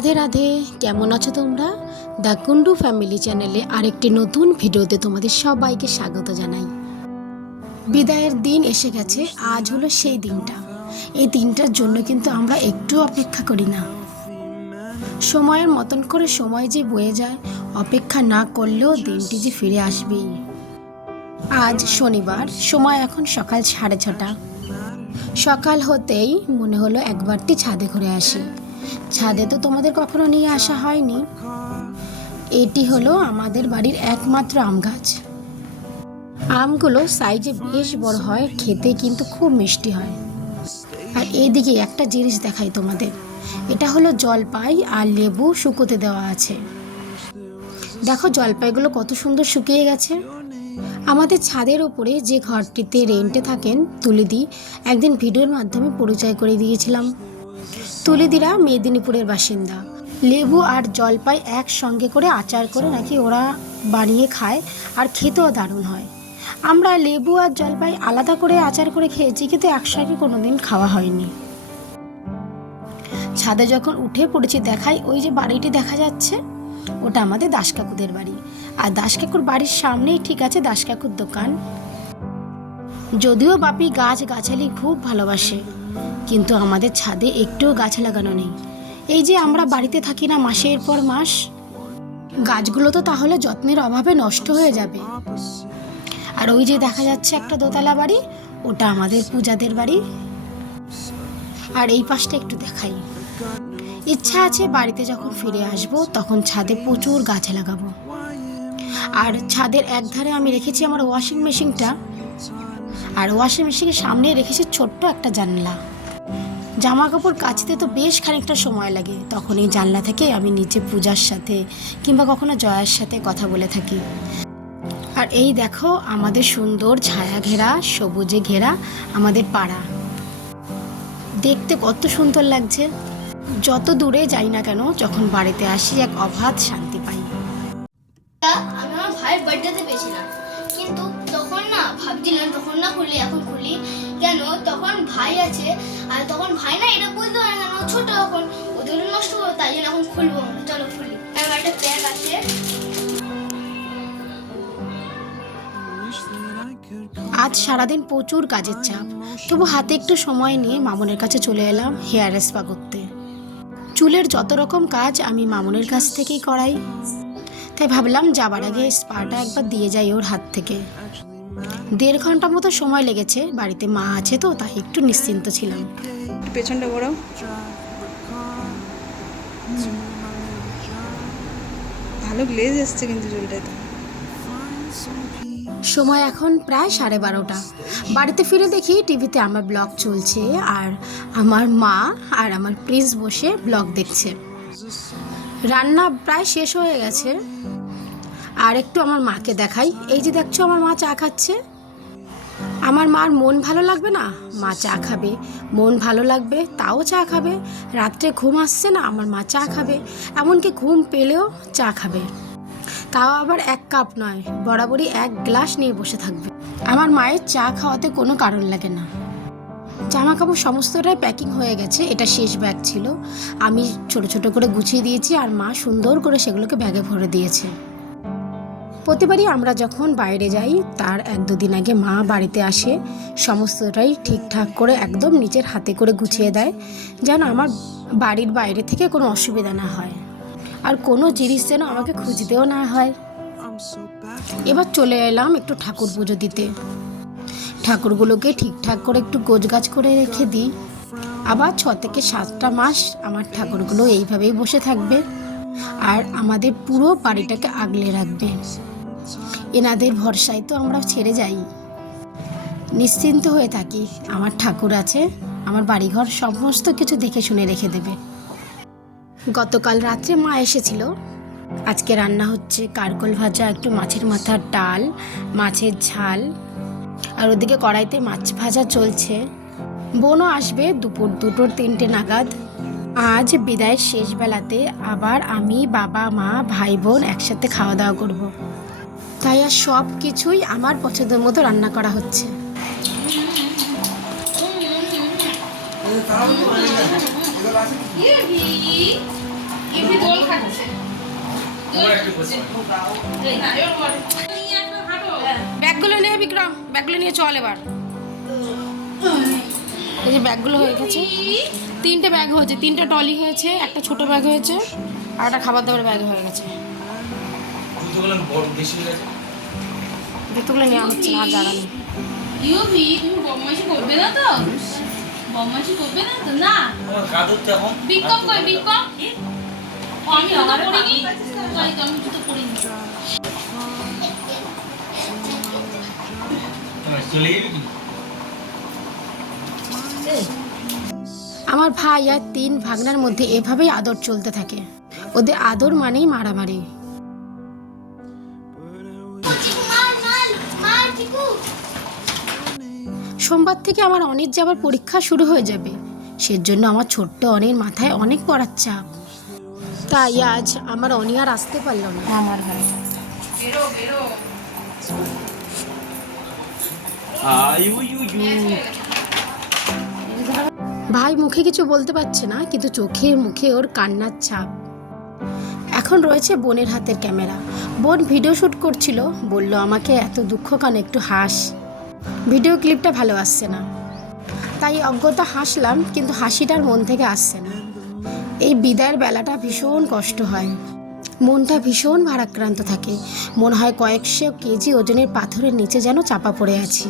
রাধে রাধে, কেমন আছো তোমরা? দ্য কুন্ডু ফ্যামিলি চ্যানেলে আরেকটি নতুন ভিডিওতে তোমাদের সবাইকে স্বাগত জানাই। বিদায়ের দিন এসে গেছে, আজ হলো সেই দিনটা। এই দিনটার জন্য কিন্তু আমরা একটু অপেক্ষা করি না। সময়ের মতন করে সময় যে বয়ে যায়, অপেক্ষা না করলেও দিনটি যে ফিরে আসবেই। আজ শনিবার, সময় এখন সকাল সাড়ে ছটা। সকাল হতেই মনে হলো একবারটি ছাদে ঘুরে আসি। ছাদে তো তোমাদের কখনো নিয়ে আসা হয়নি। এটি হলো আমাদের বাড়ির একমাত্র আম গাছ। আমগুলো সাইজে বেশ বড় হয়, খেতে কিন্তু খুব মিষ্টি হয়। আর এইদিকে একটা জিনিস দেখাই তোমাদের। এটা হলো জলপাই আর লেবু শুকোতে দেওয়া আছে। দেখো জলপাইগুলো কত সুন্দর শুকিয়ে গেছে। আমাদের ছাদের উপরে যে ঘরটিতে রেন্টে থাকেন তুলিদি, একদিন ভিডিওর মাধ্যমে পরিচয় করে দিয়েছিলাম। তুলিদিরা মেদিনীপুরের বাসিন্দা। লেবু আর জলপাই একসঙ্গে করে আচার করে নাকি ওরা বানিয়ে খায় আর খেতেও দারুণ হয়। আমরা লেবু আর জলপাই আলাদা করে আচার করে খেয়েছি কিন্তু একসঙ্গে কোনোদিন খাওয়া হয়নি। ছাদে যখন উঠে পড়েছি দেখাই, ওই যে বাড়িটি দেখা যাচ্ছে, ওটা আমাদের দাস কাকুদের বাড়ি। আর দাস কাকুর বাড়ির সামনেই ঠিক আছে দাস কাকুর দোকান। যদিও বাপি গাছ গাছালি খুব ভালোবাসে। কিন্তু আমাদের ছাদে একটুও গাছ লাগানো নেই। এই যে আমরা বাড়িতে থাকি না মাসের পর মাস, গাছগুলো তো তাহলে যত্নের অভাবে নষ্ট হয়ে যাবে। আর ওই যে দেখা যাচ্ছে একটা দোতলা বাড়ি, ওটা আমাদের পূজাদের বাড়ি। আর এই পাশটা একটু দেখাই। ইচ্ছা আছে বাড়িতে যখন ফিরে আসব, তখন ছাদে প্রচুর গাছ লাগাবো। আর ছাদের একধারে আমি রেখেছি আমার ওয়াশিং মেশিনটা আর ওয়াশিং মেশিনের সামনে রেখেছি ছোট্ট একটা জানলা। জামা কাপড় কাচতে তো বেশ খানিকটা সময় লাগে, তখন এই জানলা থেকে আমি নিচে পূজার সাথে কিংবা কখনো জয়ার সাথে কথা বলে থাকি। আর এই দেখো আমাদের সুন্দর ছায়া ঘেরা, সবুজে ঘেরা আমাদের পাড়া। দেখতে কত সুন্দর লাগছে। যত দূরে যাই না কেন, যখন বাড়িতে আসি এক অবাধ শান্তি। আছে আর তখন ভাই না এটা বুঝতে পারে না ছোট তখন ওদের নষ্ট করব তাই জন্য এখন খুলবো না। চলো খুলি। আমার একটা প্যাক আছে। আজ সারাদিন প্রচুর কাজের চাপ। তবু হাতে একটু সময় নিয়ে মামনের কাছে চলে এলাম হেয়ার স্পা করতে। চুলের যত রকম কাজ আমি মামনের কাছ থেকেই করাই। তাই ভাবলাম যাবার আগে স্পাটা একবার দিয়ে যাই ওর হাত থেকে। দেড় ঘণ্টা মতো সময় লেগেছে বাড়িতে মা আছে তো তাই একটু নিশ্চিন্ত ছিলাম। পেছনটা ঘোরাও ভালো গ্লেজ কিন্তু সময় এখন প্রায় সাড়ে বারোটা। বাড়িতে ফিরে দেখি টিভিতে আমার ব্লগ চলছে আর আমার মা আর আমার প্রিন্স বসে ব্লগ দেখছে। রান্না প্রায় শেষ হয়ে গেছে। আর একটু আমার মাকে দেখাই। এই যে দেখছ আমার মা চা খাচ্ছে। আমার মার মন ভালো লাগবে না? মা চা খাবে। মন ভালো লাগবে, তাও চা খাবে। রাত্রে ঘুম আসছে না, আমার মা চা খাবে। এমনকি ঘুম পেলেও চা খাবে। তাও আবার এক কাপ নয়, বরাবরই এক গ্লাস নিয়ে বসে থাকবে। আমার মায়ের চা খাওয়াতে কোনো কারণ লাগে না। জামা কাপড় সমস্তটাই প্যাকিং হয়ে গেছে, এটা শেষ ব্যাগ ছিল। আমি ছোট ছোট করে গুছিয়ে দিয়েছি আর মা সুন্দর করে সেগুলোকে ব্যাগে ভরে দিয়েছে। প্রতিবারই আমরা যখন বাইরে যাই, তার এক দুদিন আগে মা বাড়িতে আসে। সমস্তটাই ঠিকঠাক করে একদম নিজের হাতে করে গুছিয়ে দেয়, যেন আমার বাড়ির বাইরে থেকে কোনো অসুবিধা না হয়। আর কোনো জিনিস যেন আমাকে খুঁজতেও না হয়। এবার চলে এলাম একটু ঠাকুর পুজো দিতে। ঠাকুরগুলোকে ঠিকঠাক করে একটু গোছগাছ করে রেখে দিই। আবার ছ থেকে সাতটা মাস আমার ঠাকুরগুলো এইভাবেই বসে থাকবে। আর আমাদের পুরো বাড়িটাকে আগলে রাখবে। এনাদের ভরসায় তো আমরা ছেড়ে যাই। নিশ্চিন্ত হয়ে থাকি, আমার ঠাকুর আছে, আমার বাড়িঘর সমস্ত কিছু দেখে শুনে রেখে দেবে। গতকাল রাত্রে মা এসেছিল। আজকে রান্না হচ্ছে কারকল ভাজা, একটু মাছের মাথার ডাল, মাছের ঝাল, আর ওদিকে কড়াইতে মাছ ভাজা চলছে। বোনও আসবে দুপুর দুটোর তিনটে নাগাদ। আজ বিদায়ের শেষ বেলাতে আবার আমি, বাবা, মা, ভাই, বোন একসাথে খাওয়া দাওয়া করব। তাই আর সব কিছুই আমার পছন্দের মতো রান্না করা হচ্ছে। ব্যাগগুলো নিয়ে বিক্রম, ব্যাগগুলো নিয়ে চল এবার। এই যে ব্যাগগুলো হয়ে গেছে। তিনটে ব্যাগ হয়েছে, তিনটে টলি হয়েছে, একটা ছোট ব্যাগ হয়েছে, আর একটা খাবার দাবার ব্যাগ হয়ে গেছে। জুতোগুলো বড় বেশি হয়ে গেছে? জুতোগুলো নেওয়া হচ্ছে না আর জানা তুমি বদমাইশি করবে না তো? বদমাইশি করবে না তো? না। আমার এখন? কই তাই তো আমি জুতো চলে যাবি আমার ভাই আর তিন ভাগনার মধ্যে এভাবেই আদর চলতে থাকে। ওদের আদর মানেই মারামারি। সোমবার থেকে আমার অনেক যাবার পরীক্ষা শুরু হয়ে যাবে। সেজন্য আমার ছোট্ট অনির মাথায় অনেক পড়ার চাপ। তাই আজ আমার অনি আর আসতে পারল না। আমার ভাই বেরো বেরো আয়ু ইউ ইউ ভাই মুখে কিছু বলতে পারছে না কিন্তু চোখে মুখে ওর কান্নার ছাপ এখন রয়েছে বোনের হাতের ক্যামেরা। বোন ভিডিও শ্যুট করছিল, বলল, আমাকে এত দুঃখ কেন? একটু হাস। ভিডিও ক্লিপটা ভালো আসছে না। তাই অজ্ঞতা হাসলাম, কিন্তু হাসিটার মন থেকে আসছে না। এই বিদায়ের বেলাটা ভীষণ কষ্ট হয়। মনটা ভীষণ ভারাক্রান্ত থাকে। মনে হয় কয়েকশো কেজি ওজনের পাথরের নিচে যেন চাপা পড়ে আছি।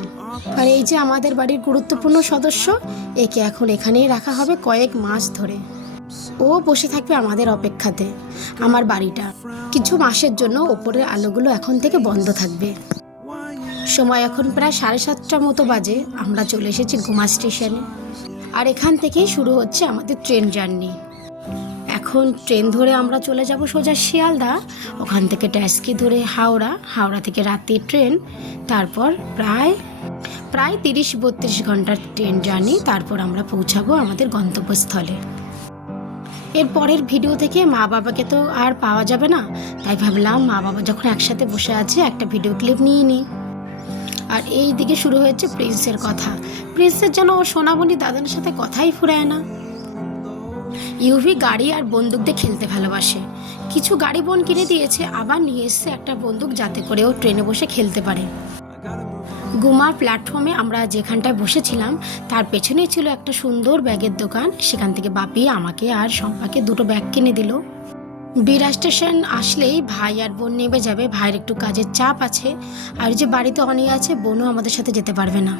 আর এই যে আমাদের বাড়ির গুরুত্বপূর্ণ সদস্য, একে এখন এখানেই রাখা হবে কয়েক মাস ধরে। ও বসে থাকবে আমাদের অপেক্ষাতে, আমার বাড়িটা। কিছু মাসের জন্য ওপরের আলোগুলো এখন থেকে বন্ধ থাকবে। সময় এখন প্রায় সাড়ে সাতটা মতো বাজে, আমরা চলে এসেছি গুমা স্টেশনে। আর এখান থেকেই শুরু হচ্ছে আমাদের ট্রেন জার্নি। এখন ট্রেন ধরে আমরা চলে যাব সোজা শিয়ালদা, ওখান থেকে ট্যাক্সি ধরে হাওড়া হাওড়া থেকে রাতের ট্রেন, তারপর প্রায় প্রায় তিরিশ বত্রিশ ঘণ্টার ট্রেন জার্নি, তারপর আমরা পৌঁছাবো আমাদের গন্তব্যস্থলে। এর পরের ভিডিও থেকে মা বাবাকে তো আর পাওয়া যাবে না। তাই ভাবলাম মা বাবা যখন একসাথে বসে আছে, একটা ভিডিও ক্লিপ নিয়ে নিই। আর এই দিকে শুরু হয়েছে প্রিন্সের কথা। প্রিন্সের যেন ও সোনামণি দাদার সাথে কথাই ফুরায় না। ইউভি গাড়ি আর বন্দুক দিয়ে খেলতে ভালোবাসে। কিছু গাড়ি বোন কিনে দিয়েছে, আবার নিয়ে এসছে একটা বন্দুক যাতে করে ও ট্রেনে বসে খেলতে পারে। গুমার প্ল্যাটফর্মে আমরা যেখানটায় বসেছিলাম, তার পেছনেই ছিল একটা সুন্দর ব্যাগের দোকান। সেখান থেকে বাপি আমাকে আর সম্পাকে দুটো ব্যাগ কিনে দিল। বিরা স্টেশন আসলেই ভাই আর বোন নেমে যাবে। ভাইয়ের একটু কাজের চাপ আছে। আর যে বাড়িতে অনেক আছে, বোনও আমাদের সাথে যেতে পারবে না।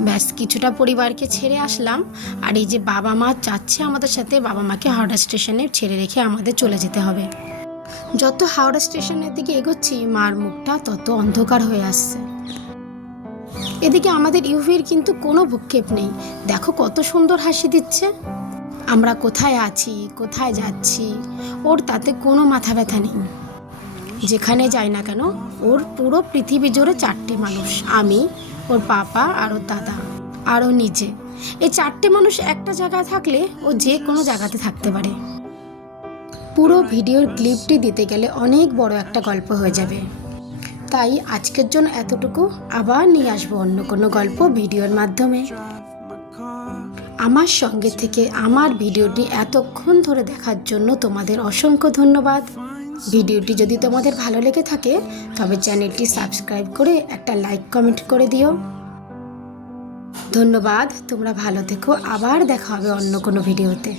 ব্যাস, কিছুটা পরিবারকে ছেড়ে আসলাম। আর এই যে বাবা মা যাচ্ছে আমাদের সাথে, বাবা মাকে হাওড়া স্টেশনে ছেড়ে রেখে আমাদের চলে যেতে হবে। যত হাওড়া স্টেশনের দিকে এগোচ্ছি, মার মুখটা তত অন্ধকার হয়ে আসছে। এদিকে আমাদের ইউভির কিন্তু কোনো ভূক্ষেপ নেই। দেখো কত সুন্দর হাসি দিচ্ছে। আমরা কোথায় আছি, কোথায় যাচ্ছি, ওর তাতে কোনো মাথা ব্যথা নেই। যেখানে যাই না কেন, ওর পুরো পৃথিবী জুড়ে চারটে মানুষ। আমি, ওর পাপা আর ওর দাদা, আর ও নিজে। এই চারটে মানুষ একটা জায়গায় থাকলে ও যে কোনো জায়গাতে থাকতে পারে। পুরো ভিডিওর ক্লিপটি দিতে গেলে অনেক বড় একটা গল্প হয়ে যাবে। তাই আজকের জন্য এতটুকু। আবার নিয়ে আসব অন্য কোনো গল্প ভিডিওর মাধ্যমে। আমার সঙ্গে থেকে আমার ভিডিওটি এতক্ষণ ধরে দেখার জন্য তোমাদের অসংখ্য ধন্যবাদ। ভিডিওটি যদি তোমাদের ভালো লেগে থাকে, তবে চ্যানেলটি সাবস্ক্রাইব করে একটা লাইক কমেন্ট করে দিও। ধন্যবাদ, তোমরা ভালো থেকো। আবার দেখা হবে অন্য কোনো ভিডিওতে।